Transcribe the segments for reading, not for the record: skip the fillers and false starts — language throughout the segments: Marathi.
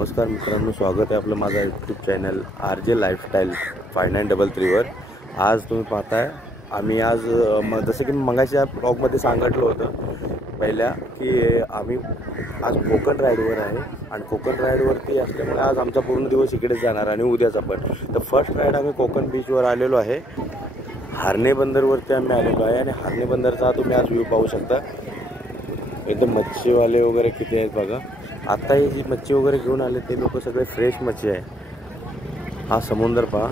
नमस्कार मित्रांनो, स्वागत आहे आपलं माझा यूट्यूब चॅनल RJ लाईफस्टाईल 5933वर। आज तुम्ही पाहताय आम्ही आज जसं की मगाच्या ब्लॉगमध्ये सांगितलं होतं पहिल्या की आम्ही आज कोकण राईडवर आहे आणि कोकण राईडवरती असल्यामुळे आज आमचा पूर्ण दिवस इकडेच जाणार आणि उद्याचा पण। तर फर्स्ट राईड आम्ही कोकण बीचवर आलेलो आहे, हरणे बंदरवरती आम्ही आलेलो आहे आणि हरणे बंदरचा तुम्ही आज व्ह्यू पाहू शकता। एकदम मच्छीवाले वगैरे किती आहेत बघा। आता ही जी मच्छी वगैरे घेऊन आले ते लोक सगळे फ्रेश मच्छी आहे। हा समुद्र पहा,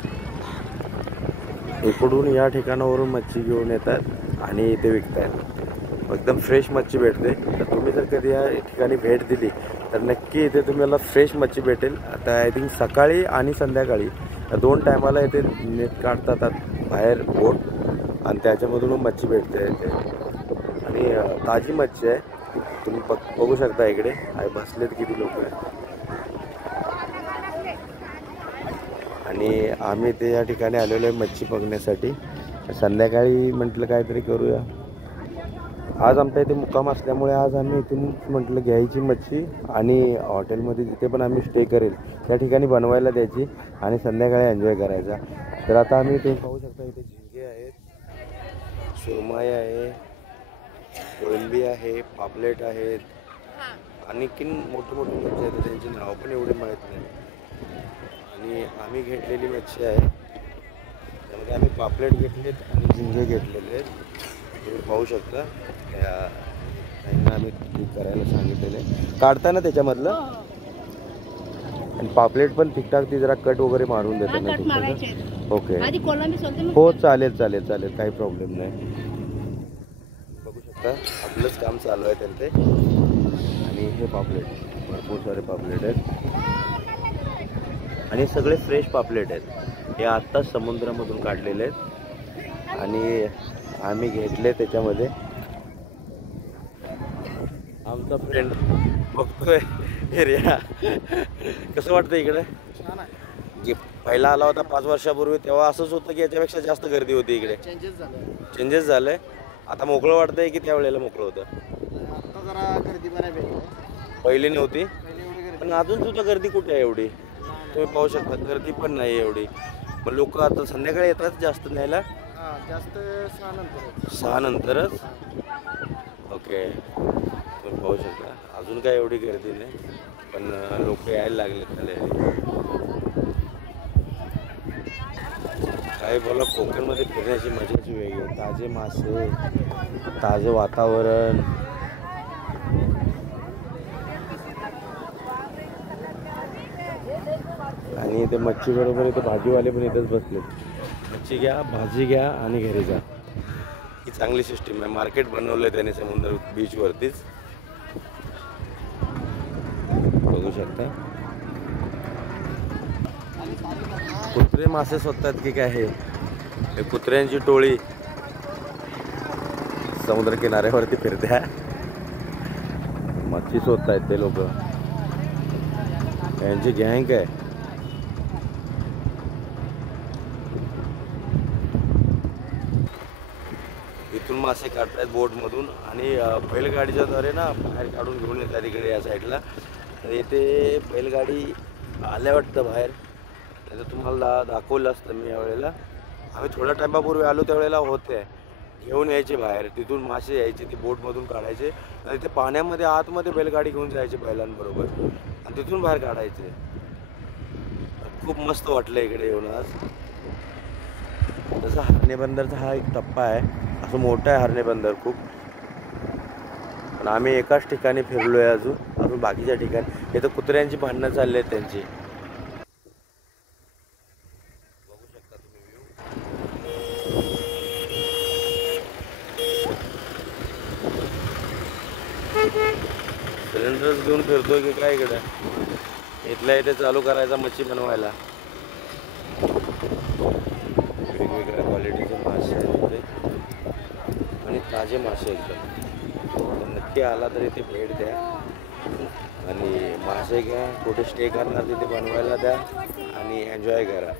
इकडून या ठिकाणावरून मच्छी घेऊन येतात आणि इथे विकतात। एकदम फ्रेश मच्छी भेटते। तर तुम्ही जर कधी या ठिकाणी भेट दिली तर नक्की इथे तुम्हाला फ्रेश मच्छी भेटेल। आता आय थिंक सकाळी आणि संध्याकाळी दोन टायमाला इथे नेट काढतात बाहेर बोट आणि त्याच्यामधून मच्छी भेटते इथे आणि ताजी मच्छी आहे। तुम्ही बघू शकता इकडे आहे बसलेत किती लोक आहेत आणि आम्ही ते या ठिकाणी आलेलो आहे मच्छी बघण्यासाठी। संध्याकाळी म्हटलं काहीतरी करूया। आज आमच्या इथे मुक्काम असल्यामुळे आज आम्ही इथून म्हटलं घ्यायची मच्छी आणि हॉटेलमध्ये जिथे पण आम्ही स्टे करेल त्या ठिकाणी बनवायला द्यायची आणि संध्याकाळी एन्जॉय करायचा। तर आता आम्ही इथे पाहू शकता, इथे झिंगे आहेत, सुरमई आहे, कोळंबी आहे, पापलेट आहेत आणि किन मोठे मोठे मच्छी आहेत, त्यांची नाव पण एवढे माहीत नाही। आणि आम्ही घेतलेली मच्छी आहे त्यामध्ये आम्ही पापलेट घेतलेत आणि झिंगे घेतलेले आहेत। तुम्ही पाहू शकता त्यांना आम्ही करायला सांगितलेले काढताना त्याच्यामधलं आणि पापलेट पण ठीकठाक ती जरा कट वगैरे मारून देते ना। ओके हो चालेल चालेल चालेल, काही प्रॉब्लेम नाही। बघू शकता आपलंच काम चालू आहे त्यांचे आणि हे पापलेट भरपूर सारे पापलेट आहेत आणि सगळे फ्रेश पापलेट आहेत। हे आत्ताच समुद्रामधून काढलेले आहेत आणि आम्ही घेतले त्याच्यामध्ये। आमचा फ्रेंड बघतोय एरिया कसं वाटतं इकडे। जे पहिला आला होता 5 वर्षापूर्वी तेव्हा असंच होतं की याच्यापेक्षा जास्त गर्दी होती इकडे। चेंजेस झाले, आता मोकळं वाटतंय की त्यावेळेला मोकळं होतं? आता जरा गर्दी बऱ्यापैकी पहिली नव्हती पण अजून सुद्धा गर्दी कुठे आहे एवढी? तुम्ही पाहू शकता गर्दी पण नाही एवढी। मग लोक आता संध्याकाळी येतात जास्त न्यायला? जास्त 6 नंतरच। ओके, तुम्ही पाहू शकता अजून काय एवढी गर्दी नाही पण लोक यायला लागले त्याला। काय बोला, कोकणमध्ये फिरण्याची मजाच वेगळी आहे। ताजे मासे, ताजे वातावरण आणि ते मच्छी बरोबर इथे भाजीवाले पण इथेच बसले। मच्छी घ्या, भाजी घ्या आणि घरी जा। ही चांगली सिस्टीम आहे। मार्केट बनवलंय त्याने समुद्र बीचवरतीच, बघू शकता। कुत्रे मासे शोधतात की काय? हे कुत्र्यांची टोळी समुद्र किनाऱ्यावरती फिरते, मच्छी शोधतायत ते लोक, यांची गँग आहे। इथून मासे काढतायत बोटमधून आणि बैलगाडीच्या द्वारे ना बाहेर काढून घेऊन येतात इकडे या साईडला। तर इथे बैलगाडी आल्या वाटतं बाहेर, तर तुम्हाला दाखवलं असतं मी यावेळेला। आम्ही थोड्या टायमापूर्वी आलो त्यावेळेला होते, घेऊन यायचे बाहेर, तिथून मासे यायचे ते बोटमधून काढायचे आणि ते पाण्यामध्ये आतमध्ये बैलगाडी घेऊन जायचे बैलांबरोबर आणि तिथून बाहेर काढायचे। खूप मस्त वाटलं इकडे येऊन आज। तसं हरणे बंदरचा हा एक टप्पा आहे, असं मोठं आहे हरणे बंदर खूप, पण आम्ही एकाच ठिकाणी फिरलो आहे अजून बाकीच्या ठिकाणी इथं कुत्र्यांची भांडणं चालली आहेत त्यांची। बघू शकता तुम्ही व्ह्यू। सिलेंडर्स घेऊन फिरतोय की काय इकडे? इथल्या इथे चालू करायचा मच्छी बनवायला। वेगवेगळ्या क्वालिटीचे मासे आहेत इथे आणि ताजे मासे एकदम। नक्की आला तर इथे भेट द्या आणि मासे घ्या, कुठे स्टे करणार तिथे बनवायला द्या आणि एन्जॉय करा।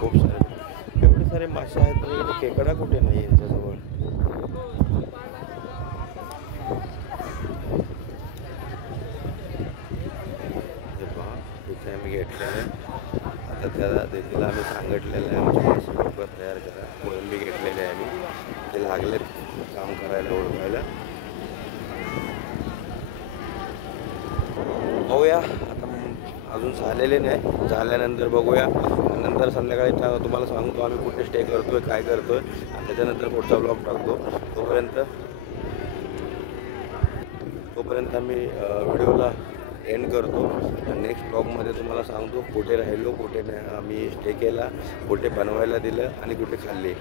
खूप सारे एवढे सारे मासे आहेत पण इकडे खेकडा कुठे नाही यांच्याजवळ। घेतलेलं आहे. आता त्या तिला आम्ही सांगितलेलं आहे आमच्या मासे लवकर तयार करा. कोळंबी घेतलेली आहे आम्ही. ते लागले काम करायला ओळखायला. बघूया आता अजून झालेले नाही. झाल्यानंतर बघूया. नंतर संध्याकाळी तुम्हाला सांगतो आम्ही कुठे स्टे करतोय काय करतोय आणि त्याच्यानंतर पुढचा ब्लॉग टाकतो. तोपर्यंत आम्ही व्हिडिओला एंड करतो. नेक्स्ट ब्लॉगमध्ये तुम्हाला सांगतो कुठे राहिलो, कुठे नाही आम्ही स्टे केला, कुठे बनवायला दिलं आणि कुठे खाल्ले.